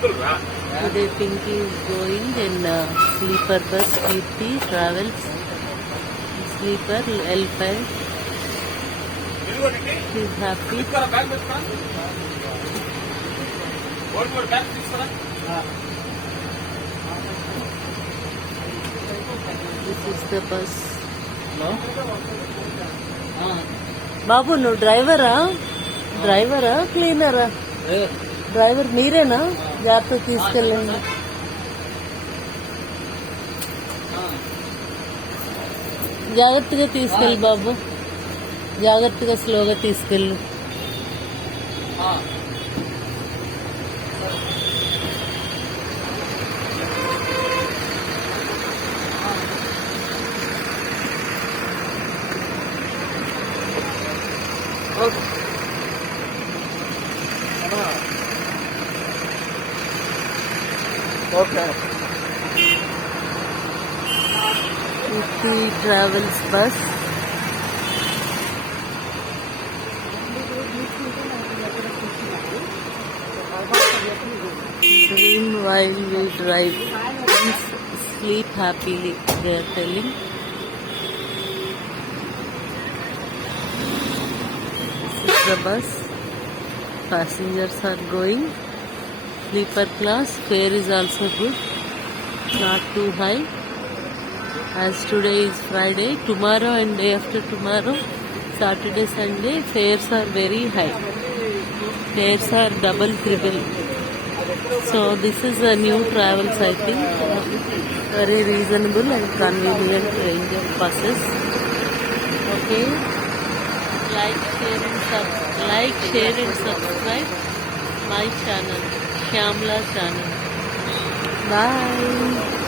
Today Pinky is going in sleeper bus. Kirti travels sleeper L5. She's happy. This is the bus. బాబు నువ్వు డ్రైవరా క్లీనరా? Driver మీరేనా? జాగ్రత్తగా తీసుకెళ్ళండి. జాగ్రత్తగా తీసుకెళ్ళి బాబు, జాగ్రత్తగా స్లోగా తీసుకెళ్ళు. Okay. Kirti travels bus. Dream while we drive. Sleep happily, they are telling. This is the bus. Passengers are going. Sleeper class. Fare is also good, not too high. As today is Friday, tomorrow and day after tomorrow, Saturday, Sunday, fares are very high. Fares are double, triple. So this is a new travels, I think. Very reasonable and convenient range of buses. Okay. Like, share and subscribe my channel, Shyamla channel. Bye.